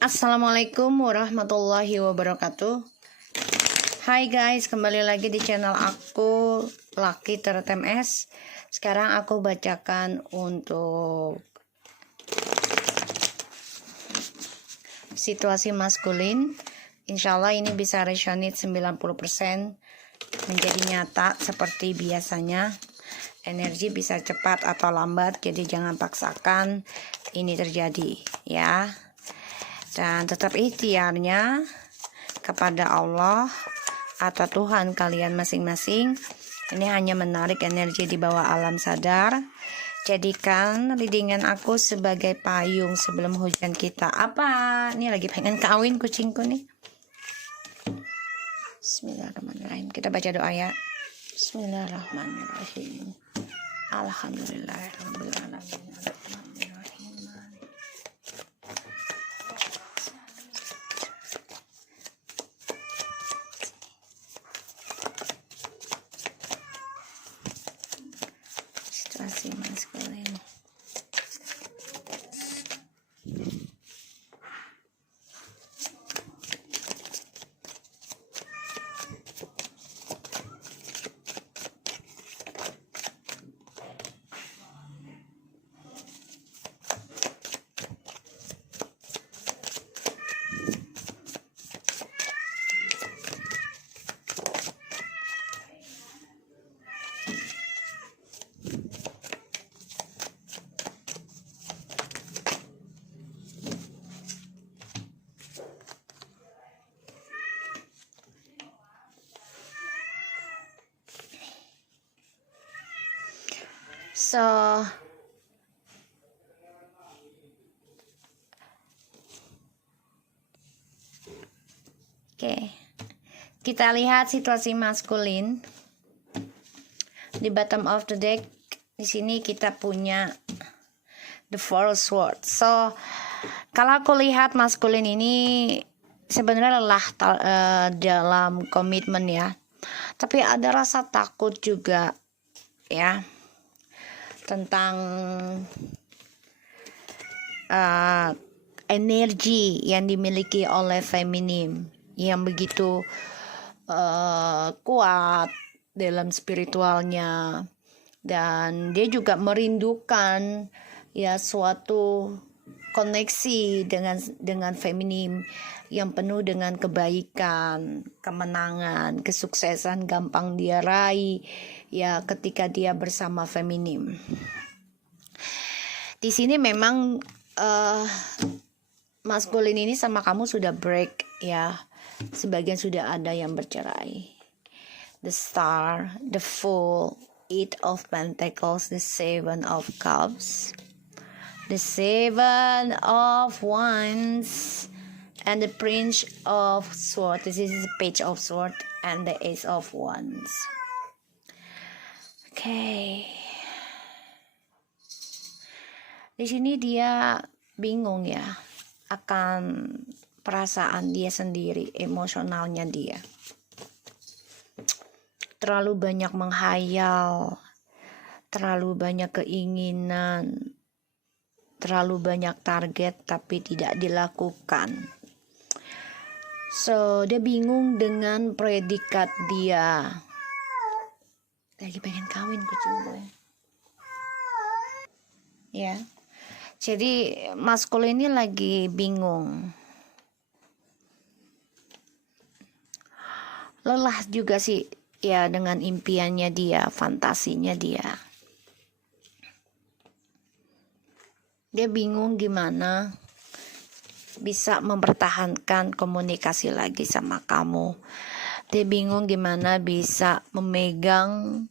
Assalamualaikum warahmatullahi wabarakatuh. Hai guys, kembali lagi di channel aku Lucky Tarot MS. Sekarang aku bacakan untuk situasi maskulin. Insya Allah ini bisa resonate 90% menjadi nyata seperti biasanya. Energi bisa cepat atau lambat, jadi jangan paksakan ini terjadi ya. Dan tetap ikhtiarnya kepada Allah atau Tuhan kalian masing-masing. Ini hanya menarik energi di bawah alam sadar. Jadikan readingan aku sebagai payung sebelum hujan kita. Apa? Ini lagi pengen kawin kucingku nih. Bismillahirrahmanirrahim. Kita baca doa ya. Bismillahirrahmanirrahim. Alhamdulillahirrahmanirrahim. Situasi maskulin. So, kita lihat situasi maskulin di bottom of the deck. Di sini kita punya the Four of Swords. So, kalau aku lihat maskulin ini sebenarnya lelah dalam komitmen ya, tapi ada rasa takut juga ya tentang energi yang dimiliki oleh feminim yang begitu kuat dalam spiritualnya, dan dia juga merindukan ya suatu koneksi dengan feminim yang penuh dengan kebaikan, kemenangan, kesuksesan gampang dia raih ya ketika dia bersama feminim. Di sini memang maskulin ini sama kamu sudah break ya. Sebagian sudah ada yang bercerai. The Star, the Fool, Eight of Pentacles, the Seven of Cups, the Seven of Wands, and the Prince of Swords. This is the Page of Swords and the Ace of Wands. Di sini dia bingung ya akan perasaan dia sendiri, emosionalnya dia. Terlalu banyak menghayal, terlalu banyak keinginan, terlalu banyak target tapi tidak dilakukan. So, dia bingung dengan predikat dia. Lagi pengen kawin kucing gue. Ya. Jadi maskulin ini lagi bingung. Lelah juga sih ya dengan impiannya dia, fantasinya dia. Dia bingung gimana bisa mempertahankan komunikasi lagi sama kamu. Dia bingung gimana bisa memegang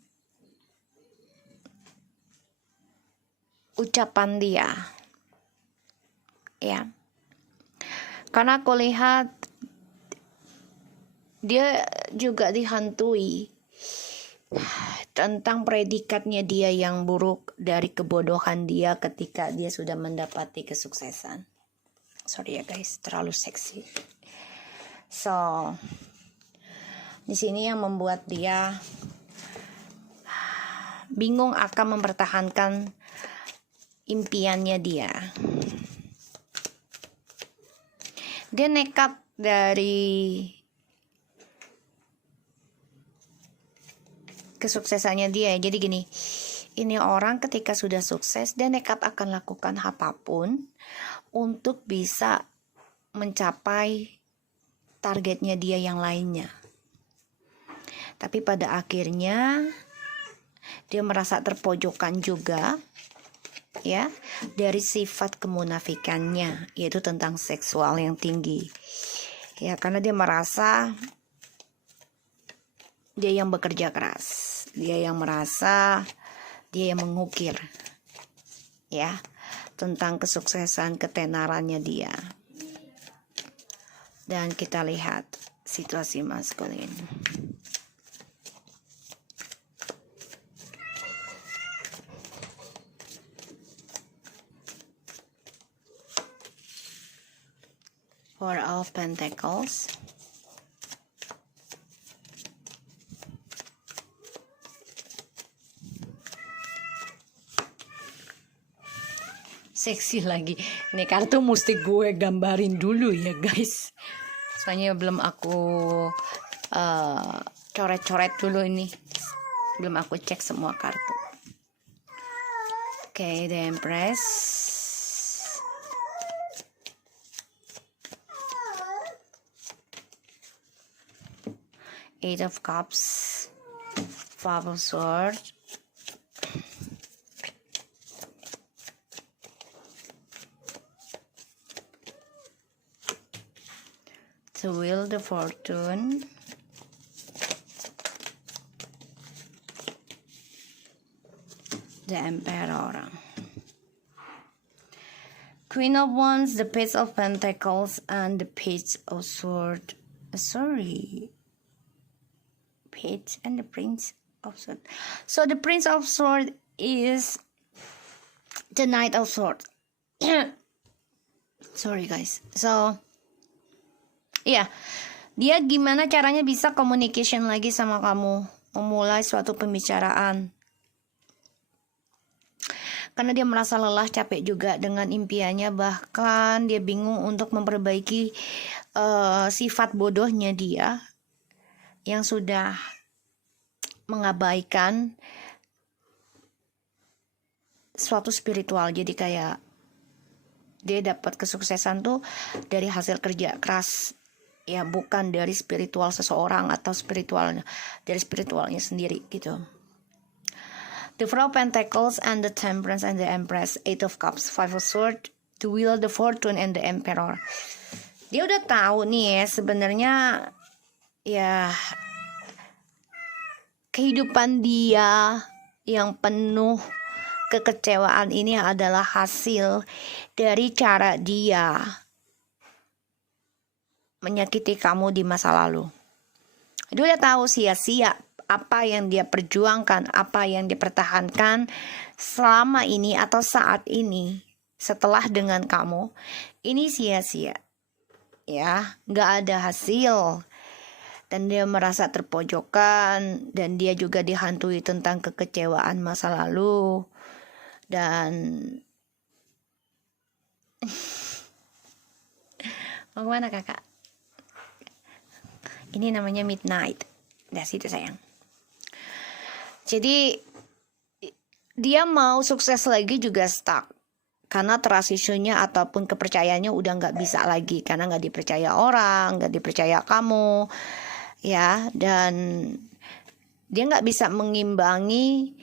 ucapan dia. Ya. Karena aku lihat dia juga dihantui tentang predikatnya dia yang buruk dari kebodohan dia ketika dia sudah mendapati kesuksesan. Sorry ya guys, terlalu seksi. So, di sini yang membuat dia bingung akan mempertahankan impiannya dia. Dia nekat dari kesuksesannya dia. Jadi gini, ini orang ketika sudah sukses, dia nekat akan lakukan apapun untuk bisa mencapai targetnya dia yang lainnya. Tapi pada akhirnya dia merasa terpojokkan juga, ya, dari sifat kemunafikannya, yaitu tentang seksual yang tinggi. Ya, karena dia merasa dia yang bekerja keras, dia yang merasa dia yang mengukir, ya, tentang kesuksesan ketenarannya dia. Dan kita lihat situasi maskulin. Four of Pentacles. Seksi lagi. Ini kartu mesti gue gambarin dulu ya guys. Soalnya belum aku coret-coret dulu ini. Belum aku cek semua kartu. Oke, The Empress. Eight of Cups. Five of Swords. The Wheel of Fortune. The Emperor. Queen of Wands, the Page of Pentacles, and the Page of Swords. Page and the Prince of Swords. So the Prince of Swords is the Knight of Swords. Sorry guys. So iya, dia gimana caranya bisa communication lagi sama kamu, memulai suatu pembicaraan. Karena dia merasa lelah, capek juga dengan impiannya, bahkan dia bingung untuk memperbaiki sifat bodohnya dia yang sudah mengabaikan suatu spiritual. Jadi kayak dia dapat kesuksesan tuh dari hasil kerja keras, ya, bukan dari spiritual seseorang atau dari spiritualnya sendiri gitu. The Four of Pentacles and the Temperance and the Empress, Eight of Cups, Five of Swords, the Wheel, the Fortune, and the Emperor. Dia udah tahu nih ya, sebenarnya ya kehidupan dia yang penuh kekecewaan ini adalah hasil dari cara dia menyakiti kamu di masa lalu. Dia udah tahu sia-sia apa yang dia perjuangkan, apa yang dipertahankan selama ini atau saat ini setelah dengan kamu, ini sia-sia, ya, nggak ada hasil. Dan dia merasa terpojokkan, dan dia juga dihantui tentang kekecewaan masa lalu. Dan mau kemana kakak? Ini namanya Midnight. Dari situ sayang. Jadi dia mau sukses lagi juga stuck, karena trust issue-nya ataupun kepercayaannya udah nggak bisa lagi, karena nggak dipercaya orang, nggak dipercaya kamu, ya. Dan dia nggak bisa mengimbangi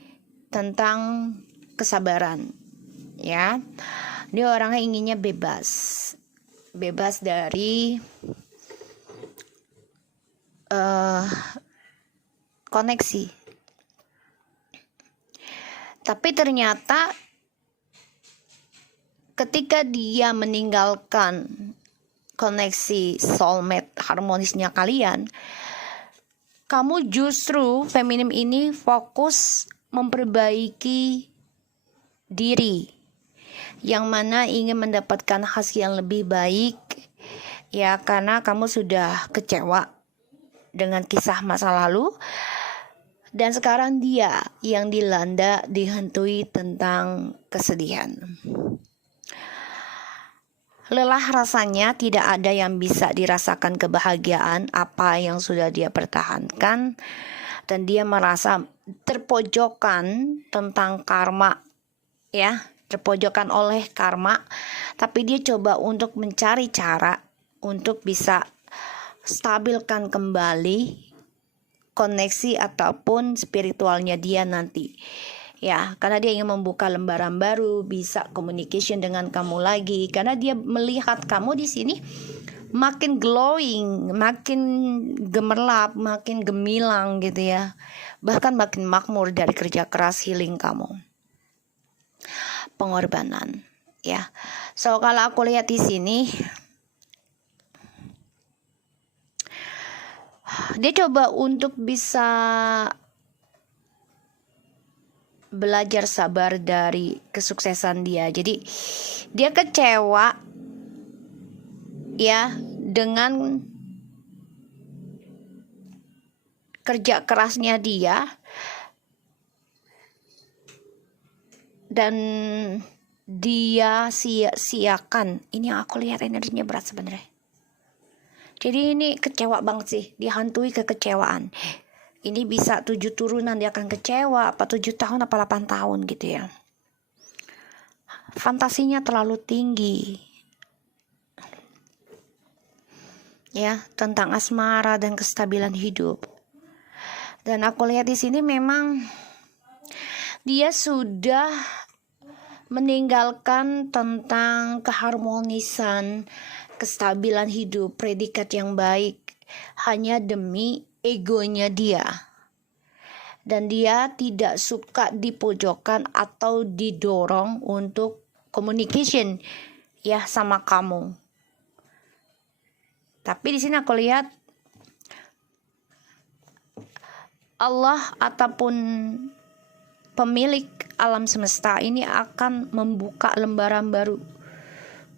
tentang kesabaran, ya. Dia orangnya inginnya bebas dari koneksi. Tapi ternyata ketika dia meninggalkan koneksi soulmate harmonisnya kalian, kamu justru feminim ini fokus memperbaiki diri, yang mana ingin mendapatkan hasil yang lebih baik, ya, karena kamu sudah kecewa dengan kisah masa lalu, dan sekarang dia yang dihantui tentang kesedihan. Lelah rasanya, tidak ada yang bisa dirasakan kebahagiaan apa yang sudah dia pertahankan, dan dia merasa terpojokan tentang karma, ya, terpojokan oleh karma. Tapi dia coba untuk mencari cara untuk bisa stabilkan kembali koneksi ataupun spiritualnya dia nanti. Ya, karena dia ingin membuka lembaran baru, bisa communication dengan kamu lagi. Karena dia melihat kamu di sini makin glowing, makin gemerlap, makin gemilang gitu ya. Bahkan makin makmur dari kerja keras healing kamu. Pengorbanan, ya. So kalau aku lihat di sini, dia coba untuk bisa belajar sabar dari kesuksesan dia. Jadi dia kecewa ya dengan kerja kerasnya dia, dan dia sia-siakan. Ini yang aku lihat energinya berat sebenarnya. Jadi ini kecewa banget sih, dihantui kekecewaan. Ini bisa 7 turunan dia akan kecewa, apa 7 tahun apa 8 tahun gitu ya. Fantasinya terlalu tinggi. Ya, tentang asmara dan kestabilan hidup. Dan aku lihat di sini memang dia sudah meninggalkan tentang keharmonisan, kestabilan hidup, predikat yang baik hanya demi egonya dia. Dan dia tidak suka dipojokkan atau didorong untuk communication ya sama kamu. Tapi di sini aku lihat Allah ataupun pemilik alam semesta ini akan membuka lembaran baru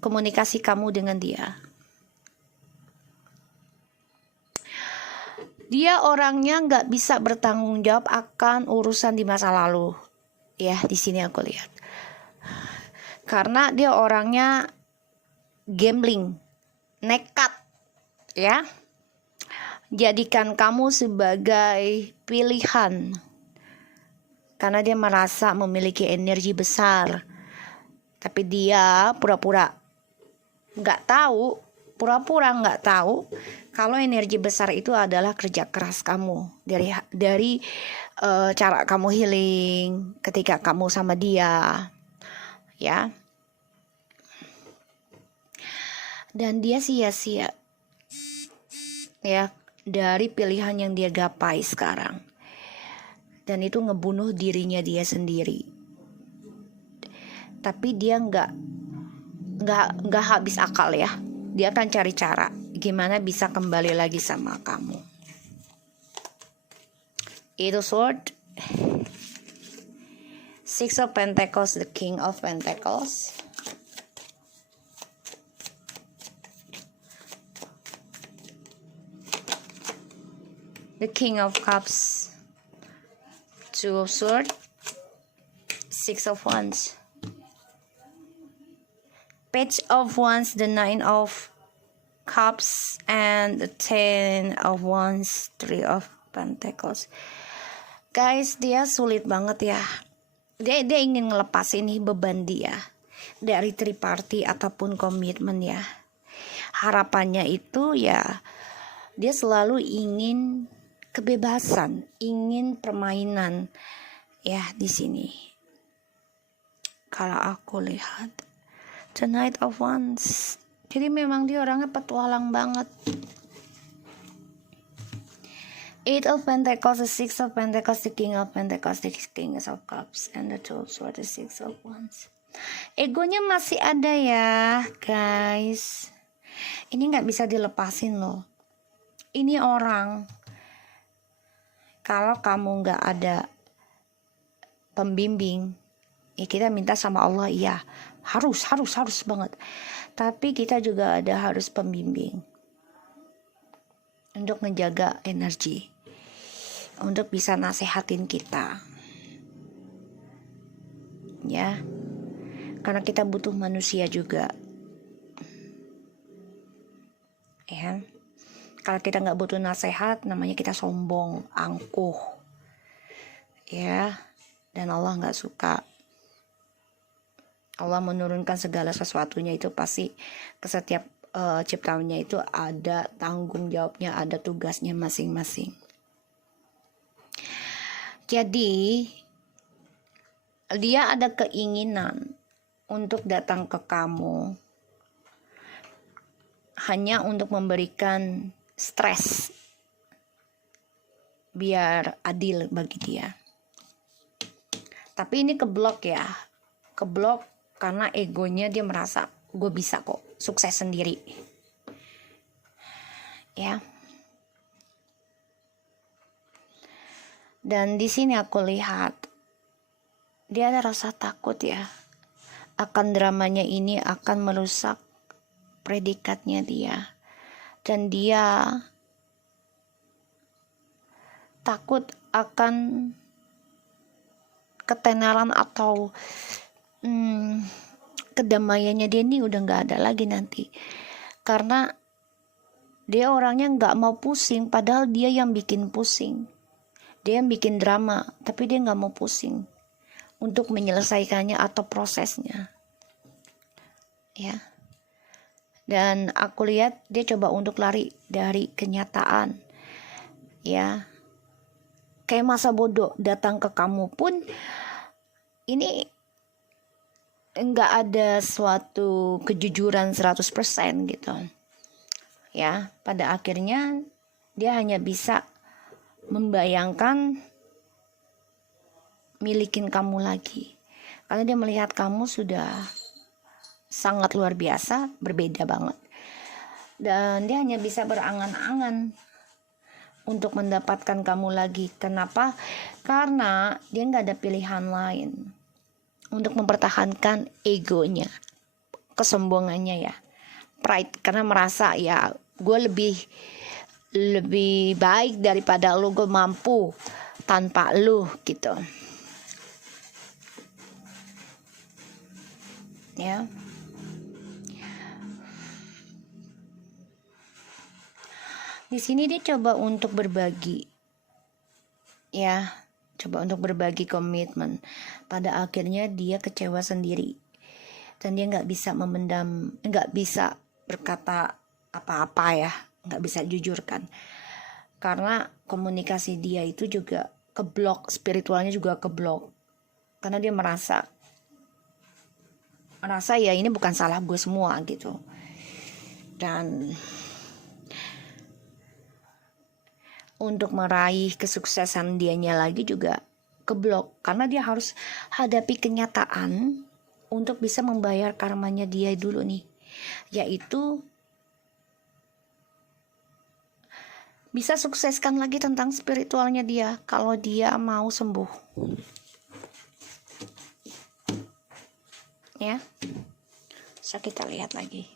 komunikasi kamu dengan dia. Dia orangnya nggak bisa bertanggung jawab akan urusan di masa lalu. Ya, di sini aku lihat. Karena dia orangnya gambling, nekat, ya. Jadikan kamu sebagai pilihan. Karena dia merasa memiliki energi besar. Tapi dia pura-pura nggak tahu kalau energi besar itu adalah kerja keras kamu dari cara kamu healing ketika kamu sama dia, ya. Dan dia sia-sia ya dari pilihan yang dia gapai sekarang, dan itu ngebunuh dirinya dia sendiri. Tapi dia nggak habis akal ya. Dia akan cari cara gimana bisa kembali lagi sama kamu. Itu sword, Six of Pentacles, the King of Pentacles, the King of Cups, Two of Swords, Six of Wands, Page of Wands, the Nine of Cups, and the Ten of Wands, Three of Pentacles. Guys, dia sulit banget ya. Dia ingin ngelepasin nih beban dia dari triparty ataupun komitmen ya. Harapannya itu ya dia selalu ingin kebebasan, ingin permainan ya di sini. Kalau aku lihat The Knight of Wands. Jadi memang dia orangnya petualang banget. Eight of Pentacles, the Six of Pentacles, the King of Pentacles, the King of Cups, and the Two of Swords, the Six of Wands. Egonya masih ada ya, guys. Ini nggak bisa dilepasin loh. Ini orang, kalau kamu nggak ada pembimbing, ya kita minta sama Allah, iya harus banget. Tapi kita juga harus pembimbing untuk menjaga energi, untuk bisa nasehatin kita, ya. Karena kita butuh manusia juga, Kalau kita nggak butuh nasihat, namanya kita sombong, angkuh, ya. Dan Allah nggak suka. Allah menurunkan segala sesuatunya itu pasti ke setiap ciptaannya itu ada tanggung jawabnya, ada tugasnya masing-masing. Jadi dia ada keinginan untuk datang ke kamu hanya untuk memberikan stres biar adil bagi dia. Tapi ini keblok ya, keblok karena egonya dia merasa gue bisa kok sukses sendiri, ya. Dan di sini aku lihat dia ada rasa takut ya akan dramanya ini akan merusak predikatnya dia, dan dia takut akan ketenaran atau kedamaiannya dia ini udah nggak ada lagi nanti, karena dia orangnya nggak mau pusing, padahal dia yang bikin pusing, dia yang bikin drama, tapi dia nggak mau pusing untuk menyelesaikannya atau prosesnya, ya. Dan aku lihat dia coba untuk lari dari kenyataan, ya. Kayak masa bodoh datang ke kamu pun ini nggak ada suatu kejujuran 100% gitu, ya. Pada akhirnya dia hanya bisa membayangkan milikin kamu lagi, karena dia melihat kamu sudah sangat luar biasa, berbeda banget, dan dia hanya bisa berangan-angan untuk mendapatkan kamu lagi. Kenapa? Karena dia nggak ada pilihan lain untuk mempertahankan egonya, kesombongannya ya, pride, karena merasa ya gue lebih baik daripada lu, gue mampu tanpa lu gitu, ya. Di sini dia coba untuk berbagi, ya, coba untuk berbagi komitmen. Pada akhirnya dia kecewa sendiri, dan dia nggak bisa memendam, nggak bisa berkata apa-apa ya, nggak bisa jujur kan, karena komunikasi dia itu juga keblok, spiritualnya juga keblok, karena dia merasa ya ini bukan salah gue semua gitu. Dan untuk meraih kesuksesan dianya lagi juga keblok, karena dia harus hadapi kenyataan untuk bisa membayar karmanya dia dulu nih, yaitu bisa sukseskan lagi tentang spiritualnya dia kalau dia mau sembuh, ya. So kita lihat lagi,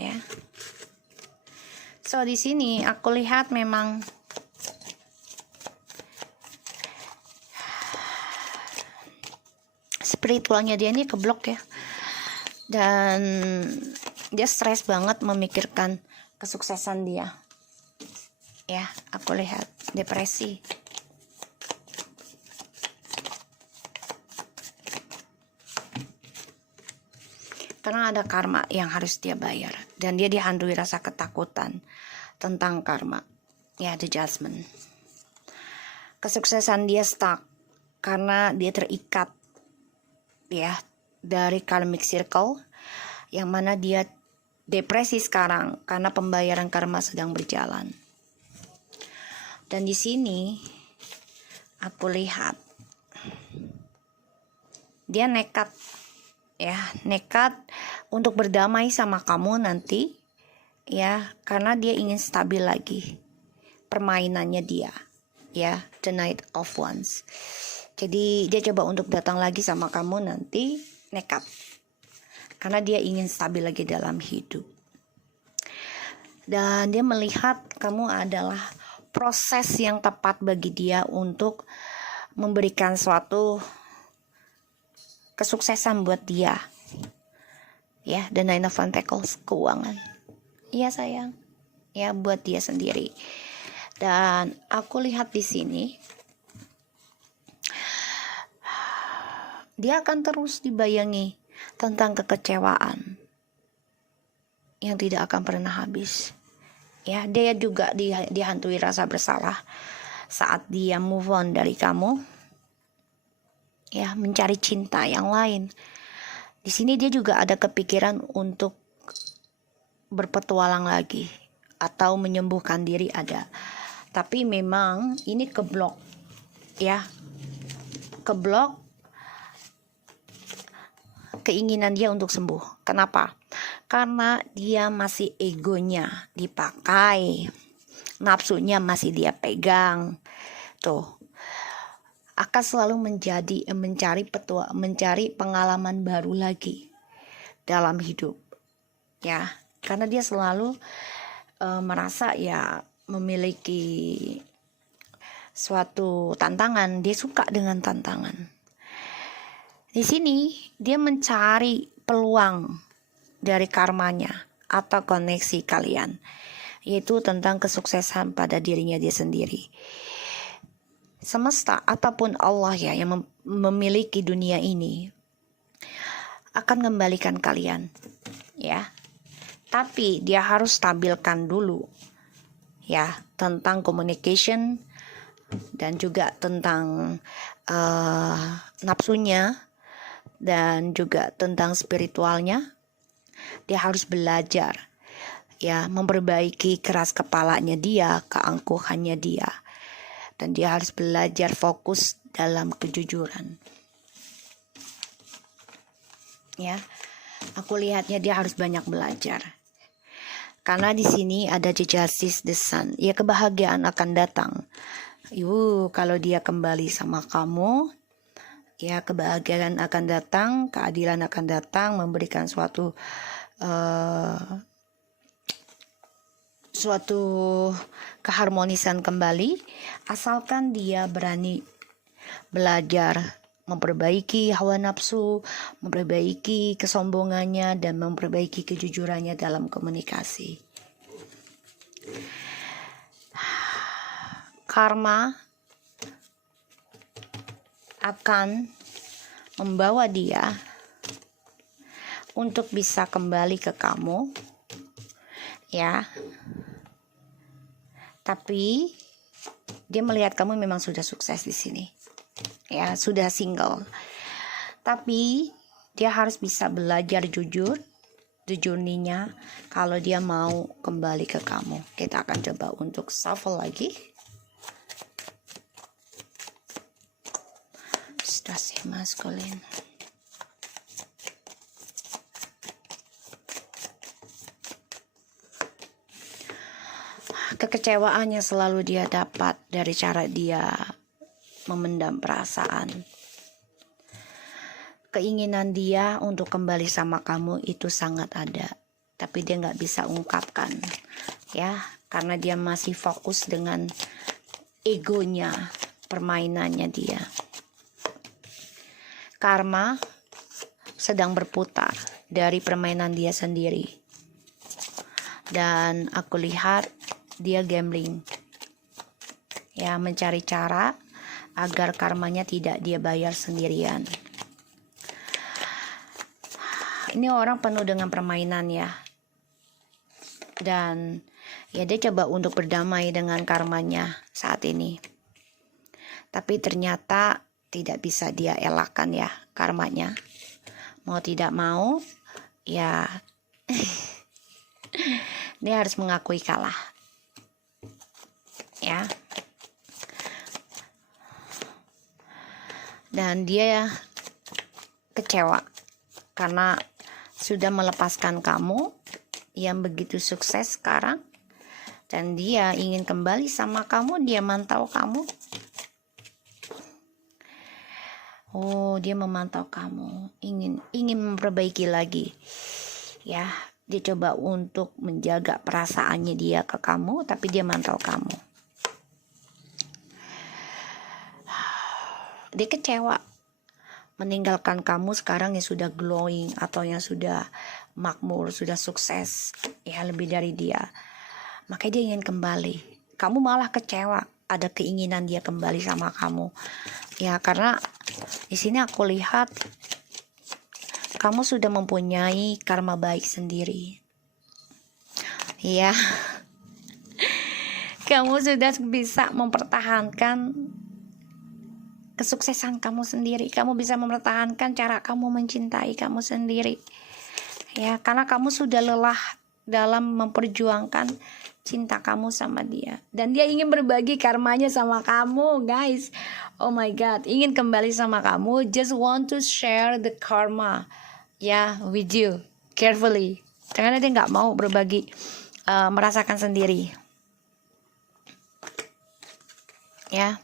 ya. So di sini aku lihat memang spiritualnya dia ini keblok ya, dan dia stres banget memikirkan kesuksesan dia, ya. Aku lihat depresi, karena ada karma yang harus dia bayar, dan dia dihantui rasa ketakutan tentang karma, ya, the judgment. Kesuksesan dia stuck karena dia terikat, ya, dari karmic circle, yang mana dia depresi sekarang karena pembayaran karma sedang berjalan. Dan di sini aku lihat dia nekat, ya, nekat untuk berdamai sama kamu nanti, ya, karena dia ingin stabil lagi permainannya dia, ya, the Knight of Wands. Jadi dia coba untuk datang lagi sama kamu nanti, nekat, karena dia ingin stabil lagi dalam hidup. Dan dia melihat kamu adalah proses yang tepat bagi dia untuk memberikan suatu kesuksesan buat dia, ya. The Nine of Pentacles, keuangan. Iya sayang, ya buat dia sendiri. Dan aku lihat di sini dia akan terus dibayangi tentang kekecewaan yang tidak akan pernah habis. Ya, dia juga dihantui rasa bersalah saat dia move on dari kamu. Ya, mencari cinta yang lain. Di sini dia juga ada kepikiran untuk berpetualang lagi atau menyembuhkan diri ada. Tapi memang ini keblok. Ya. Keblok keinginan dia untuk sembuh. Kenapa? Karena dia masih egonya dipakai, nafsunya masih dia pegang. Tuh, akan selalu mencari pengalaman baru lagi dalam hidup, ya. Karena dia selalu merasa ya memiliki suatu tantangan, dia suka dengan tantangan. Di sini dia mencari peluang dari karmanya atau koneksi kalian, yaitu tentang kesuksesan pada dirinya dia sendiri. Semesta ataupun Allah ya yang memiliki dunia ini akan mengembalikan kalian, ya. Tapi dia harus stabilkan dulu ya tentang communication dan juga tentang nafsunya dan juga tentang spiritualnya. Dia harus belajar ya memperbaiki keras kepalanya dia, keangkuhannya dia. Dan dia harus belajar fokus dalam kejujuran. Ya. Aku lihatnya dia harus banyak belajar. Karena di sini ada the justice the sun. Ya, kebahagiaan akan datang. Kalau dia kembali sama kamu, ya kebahagiaan akan datang, keadilan akan datang, memberikan suatu keharmonisan kembali, asalkan dia berani belajar memperbaiki hawa nafsu, memperbaiki kesombongannya, dan memperbaiki kejujurannya dalam komunikasi. Karma akan membawa dia untuk bisa kembali ke kamu, ya. Tapi dia melihat kamu memang sudah sukses di sini, ya, sudah single. Tapi dia harus bisa belajar jujur, the journey-nya kalau dia mau kembali ke kamu. Kita akan coba untuk shuffle lagi. Stress maskulin. Kekecewaannya selalu dia dapat dari cara dia memendam perasaan. Keinginan dia untuk kembali sama kamu itu sangat ada, tapi dia nggak bisa ungkapkan, ya, karena dia masih fokus dengan egonya, permainannya dia. Karma sedang berputar dari permainan dia sendiri, dan aku lihat dia gambling, ya, mencari cara agar karmanya tidak dia bayar sendirian. Ini orang penuh dengan permainan, ya, dan ya dia coba untuk berdamai dengan karmanya saat ini, tapi ternyata tidak bisa dia elakkan, ya, karmanya. Mau tidak mau, ya, dia harus mengakui kalah, ya. Dan dia kecewa karena sudah melepaskan kamu yang begitu sukses sekarang, dan dia ingin kembali sama kamu. Dia mantau kamu. Dia memantau kamu, ingin memperbaiki lagi, ya. Dia coba untuk menjaga perasaannya dia ke kamu, tapi dia mantau kamu. Dia kecewa meninggalkan kamu sekarang yang sudah glowing atau yang sudah makmur, sudah sukses, ya, lebih dari dia. makanya dia ingin kembali. Kamu malah kecewa, ada keinginan dia kembali sama kamu. Ya, karena di sini aku lihat kamu sudah mempunyai karma baik sendiri. Ya. Kamu sudah bisa mempertahankan kesuksesan kamu sendiri. Kamu bisa mempertahankan cara kamu mencintai kamu sendiri. Ya, karena kamu sudah lelah dalam memperjuangkan cinta kamu sama dia. Dan dia ingin berbagi karmanya sama kamu, guys. Oh my God, ingin kembali sama kamu. Just want to share the karma, ya, with you carefully. Karena dia nggak mau berbagi, merasakan sendiri. Ya,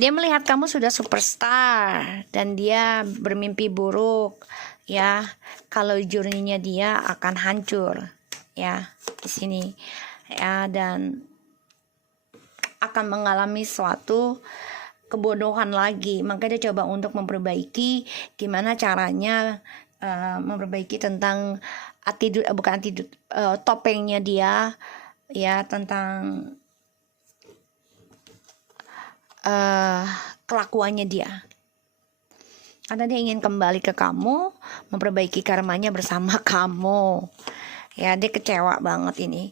dia melihat kamu sudah superstar dan dia bermimpi buruk. Ya, kalau journey-nya dia akan hancur. Ya, di sini. Ya, dan akan mengalami suatu kebodohan lagi. Maka dia coba untuk memperbaiki gimana caranya, memperbaiki tentang attitude, bukan attitude, topengnya dia, ya, tentang kelakuannya dia. Karena dia ingin kembali ke kamu, memperbaiki karmanya bersama kamu. Ya, dia kecewa banget ini.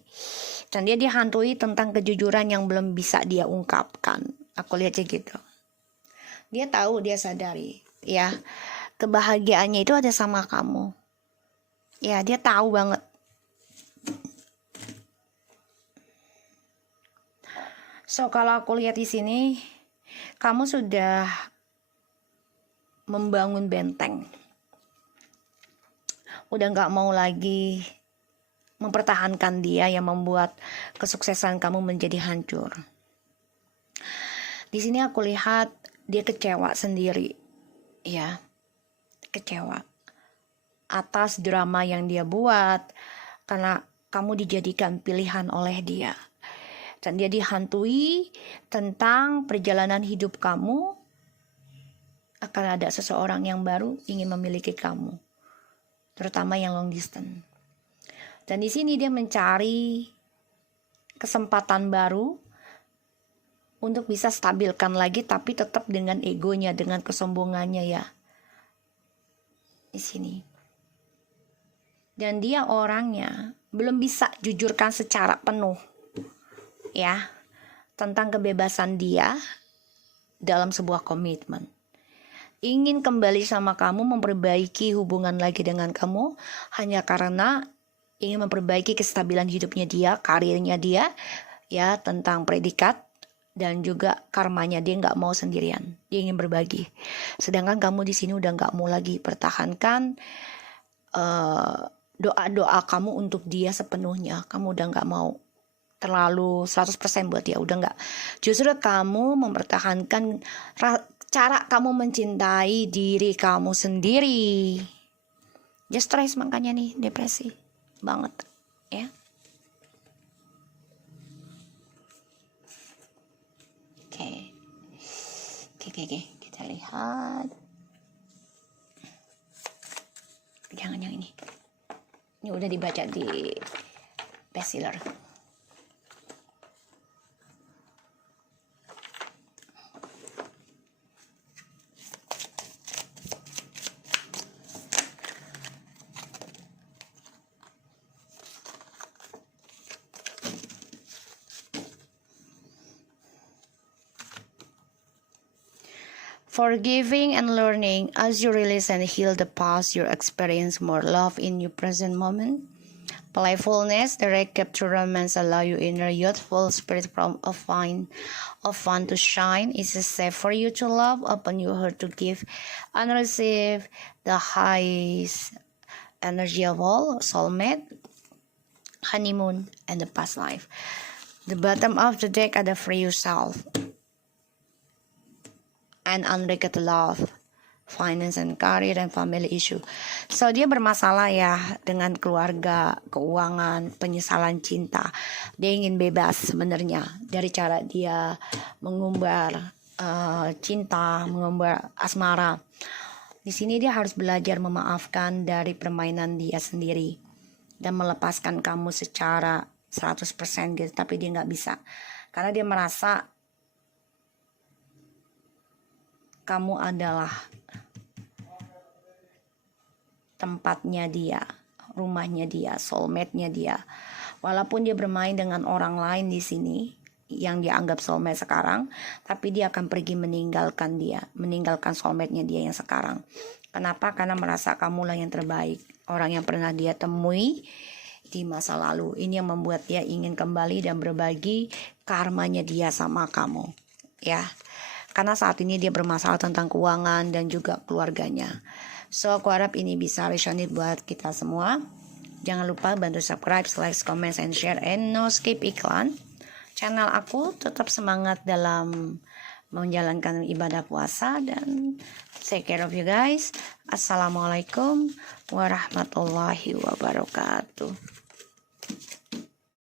Dan dia dihantui tentang kejujuran yang belum bisa dia ungkapkan. Aku lihatnya gitu. Dia tahu, dia sadari, ya, kebahagiaannya itu ada sama kamu. Ya, dia tahu banget. So, kalau aku lihat di sini, kamu sudah membangun benteng. Udah gak mau lagi mempertahankan dia yang membuat kesuksesan kamu menjadi hancur. Di sini aku lihat dia kecewa sendiri. Ya, kecewa atas drama yang dia buat karena kamu dijadikan pilihan oleh dia. Dan dia dihantui tentang perjalanan hidup kamu, akan ada seseorang yang baru ingin memiliki kamu, terutama yang long distance. Dan di sini dia mencari kesempatan baru untuk bisa stabilkan lagi, tapi tetap dengan egonya, dengan kesombongannya, ya. Di sini. Dan dia orangnya belum bisa jujurkan secara penuh, ya, tentang kebebasan dia dalam sebuah komitmen. Ingin kembali sama kamu, memperbaiki hubungan lagi dengan kamu, hanya karena ingin memperbaiki kestabilan hidupnya dia, karirnya dia, ya, tentang predikat dan juga karmanya. Dia nggak mau sendirian, dia ingin berbagi. Sedangkan kamu di sini udah nggak mau lagi pertahankan doa-doa kamu untuk dia sepenuhnya. Kamu udah nggak mau terlalu 100% buat dia, udah nggak. Justru kamu mempertahankan cara kamu mencintai diri kamu sendiri. Dia stres, makanya nih depresi banget, ya. Oke, kita lihat. Jangan yang ini udah dibaca di bestseller. Forgiving and learning. As you release and heal the past, you experience more love in your present moment. Playfulness, direct capture romance allow your inner youthful spirit of fun to shine. It's safe for you to love, open your heart to give and receive the highest energy of all, soulmate, honeymoon, and the past life. The bottom of the deck ada free yourself and unrequited love, finance and career and family issue. So dia bermasalah ya dengan keluarga, keuangan, penyesalan cinta. Dia ingin bebas sebenarnya dari cara dia mengumbar cinta, mengumbar asmara. Di sini dia harus belajar memaafkan dari permainan dia sendiri. dan melepaskan kamu secara 100% gitu, tapi dia nggak bisa karena dia merasa kamu adalah tempatnya dia, rumahnya dia, soulmate-nya dia. Walaupun dia bermain dengan orang lain di sini yang dia anggap soulmate sekarang, tapi dia akan pergi meninggalkan soulmate-nya dia yang sekarang. Kenapa? Karena merasa kamulah yang terbaik, orang yang pernah dia temui di masa lalu. Ini yang membuat dia ingin kembali dan berbagi karmanya dia sama kamu, ya. Karena saat ini dia bermasalah tentang keuangan dan juga keluarganya. So, aku harap ini bisa resonate buat kita semua. Jangan lupa bantu subscribe, like, comment, and share, and no skip iklan. Channel aku tetap semangat dalam menjalankan ibadah puasa, dan take care of you guys. Assalamualaikum warahmatullahi wabarakatuh.